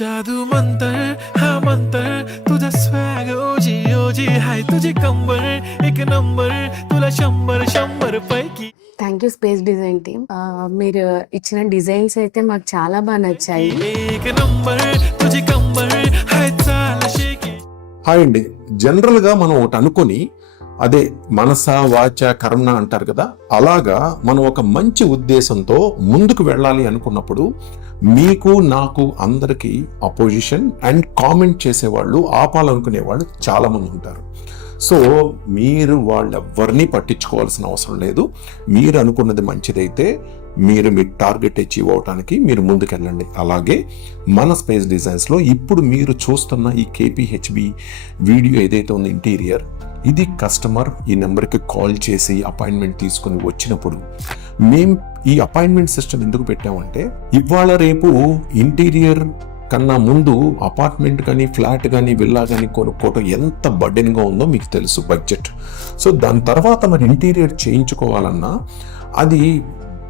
जादू मंतर हाँ मंतर तुझा स्वॅग ओजी ओजी हाय तुझे कंबर एक नंबर तुला 100 पैकी. Thank you space design team. మీరు ఇచ్చిన డిజైన్స్ అయితే మాకు చాలా బాగా నచ్చాయి. एक नंबर तुझे कंबर हाय चाल शेकी. హాయ్ అండి. జనరల్గా మనం ఒకటి అనుకొని అదే మనస వాచ కర్మ అంటారు కదా, అలాగా మనం ఒక మంచి ఉద్దేశంతో ముందుకు వెళ్ళాలి అనుకున్నప్పుడు మీకు నాకు అందరికీ అపోజిషన్ అండ్ కామెంట్ చేసేవాళ్ళు, ఆపాలనుకునే వాళ్ళు చాలామంది ఉంటారు. సో మీరు వాళ్ళెవ్వరినీ పట్టించుకోవాల్సిన అవసరం లేదు. మీరు అనుకున్నది మంచిదైతే మీరు మీ టార్గెట్ అచీవ్ అవడానికి మీరు ముందుకెళ్ళండి. అలాగే మన స్పేస్ డిజైన్స్లో ఇప్పుడు మీరు చూస్తున్న ఈ కేపీహెచ్బి వీడియో ఏదైతే ఉందో ఇంటీరియర్, ఇది కస్టమర్ ఈ నెంబర్కి కాల్ చేసి అపాయింట్మెంట్ తీసుకుని వచ్చినప్పుడు మేము ఈ అపాయింట్మెంట్ సిస్టమ్ ఎందుకు పెట్టామంటే, ఇవాళ రేపు ఇంటీరియర్ కన్నా ముందు అపార్ట్మెంట్ కానీ ఫ్లాట్ కానీ విల్లా కానీ కొనుక్కోవటం ఎంత బర్డెన్గా ఉందో మీకు తెలుసు, బడ్జెట్. సో దాని తర్వాత మరి ఇంటీరియర్ చేయించుకోవాలన్నా అది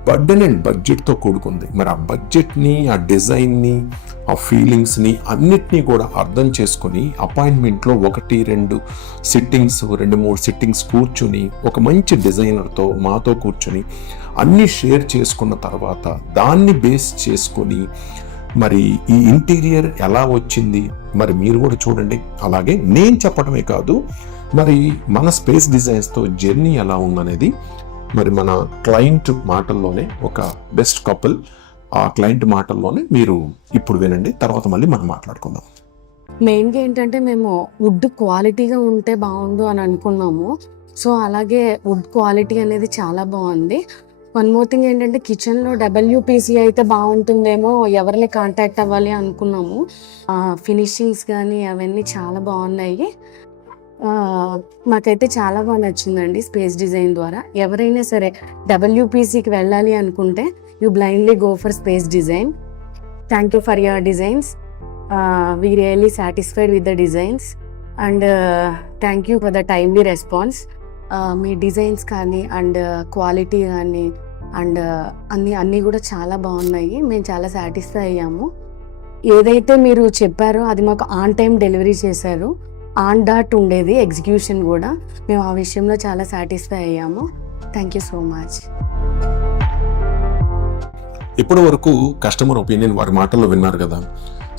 బర్డెన్ అండ్ బడ్జెట్తో కూడుకుంది. మరి ఆ బడ్జెట్ని, ఆ డిజైన్ని, ఆ ఫీలింగ్స్ని అన్నిటినీ కూడా అర్థం చేసుకొని అపాయింట్మెంట్లో 1-2 సిట్టింగ్స్, 2-3 సిట్టింగ్స్ కూర్చుని ఒక మంచి డిజైనర్తో మాతో కూర్చుని అన్నీ షేర్ చేసుకున్న తర్వాత దాన్ని బేస్ చేసుకొని మరి ఈ ఇంటీరియర్ ఎలా వచ్చింది మరి మీరు కూడా చూడండి. అలాగే నేను చెప్పడమే కాదు, మరి మన స్పేస్ డిజైన్స్తో జర్నీ ఎలా ఉందనేది మరి మన క్లయింట్ మాటల్లోనే, ఒక బెస్ట్ కపుల్ ఆ క్లయింట్ మాటల్లోనే మీరు ఇప్పుడు వినండి. తర్వాత మళ్ళీ మనం మాట్లాడుకుందాం. మెయిన్గా ఏంటంటే మేము వుడ్ క్వాలిటీగా ఉంటే బాగుండు అని అనుకున్నాము. సో అలాగే వుడ్ క్వాలిటీ అనేది చాలా బాగుంది. వన్ మోర్ థింగ్ ఏంటంటే కిచెన్లో డబ్ల్యూపీసీ అయితే బాగుంటుందేమో, ఎవరిని కాంటాక్ట్ అవ్వాలి అనుకున్నాము. ఫినిషింగ్స్ కానీ అవన్నీ చాలా బాగున్నాయి. మాకైతే చాలా బాగా నచ్చిందండి స్పేస్ డిజైన్ ద్వారా. ఎవరైనా సరే డబ్ల్యూపీసీకి వెళ్ళాలి అనుకుంటే you blindly go for space design. Thank you for your designs. We really satisfied with the designs and thank you for the timely response. Me designs కానీ అండ్ క్వాలిటీ కానీ అండ్ అన్నీ కూడా చాలా బాగున్నాయి. మేము చాలా సాటిస్ఫై అయ్యాము. ఏదైతే మీరు చెప్పారో అది మాకు ఆన్ టైం డెలివరీ చేశారు. ఆన్ డాట్ ఉండేది ఎగ్జిక్యూషన్ కూడా. మేము ఆ విషయంలో చాలా సాటిస్ఫై అయ్యాము. Thank you so much. ఇప్పటి వరకు కస్టమర్ ఒపీనియన్ వారి మాటల్లో విన్నారు కదా.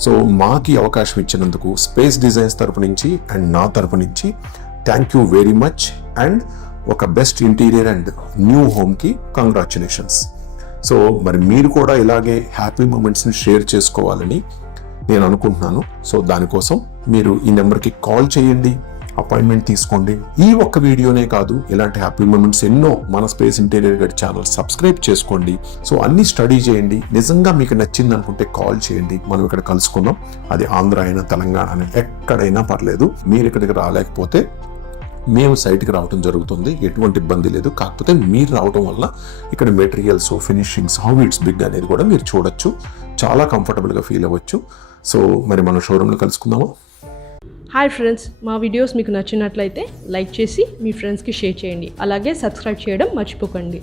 సో మాకు అవకాశం ఇచ్చినందుకు స్పేస్ డిజైన్స్ తరపు నుంచి అండ్ నా తరపు నుంచి thank you very much. And ఒక బెస్ట్ ఇంటీరియర్ అండ్ న్యూ హోమ్కి కంగ్రాచులేషన్స్. సో మరి మీరు కూడా ఇలాగే హ్యాపీ మూమెంట్స్ని షేర్ చేసుకోవాలని నేను అనుకుంటున్నాను. సో దానికోసం మీరు ఈ నెంబర్కి కాల్ చేయండి, అపాయింట్మెంట్ తీసుకోండి. ఈ ఒక్క వీడియోనే కాదు, ఇలాంటి హ్యాపీ మూమెంట్స్ ఎన్నో మన space interior guide channel subscribe చేసుకోండి. సో అన్నీ స్టడీ చేయండి. నిజంగా మీకు నచ్చింది అనుకుంటే కాల్ చేయండి, మనం ఇక్కడ కలుసుకుందాం. అది ఆంధ్ర అయినా తెలంగాణ అయినా ఎక్కడైనా పర్లేదు. మీరు ఇక్కడికి రాలేకపోతే మేము సైట్కి రావడం జరుగుతుంది, ఎటువంటి ఇబ్బంది లేదు. కాకపోతే మీరు రావడం వల్ల ఇక్కడ materials, finishings, how it's big అనేది కూడా మీరు చూడొచ్చు, చాలా కంఫర్టబుల్గా ఫీల్ అవ్వచ్చు. సో మరి మన షోరూంలో కలుసుకుందాము. హాయ్ ఫ్రెండ్స్, మా వీడియోస్ మీకు నచ్చినట్లయితే లైక్ చేసి మీ ఫ్రెండ్స్కి షేర్ చేయండి. అలాగే సబ్స్క్రైబ్ చేయడం మర్చిపోకండి.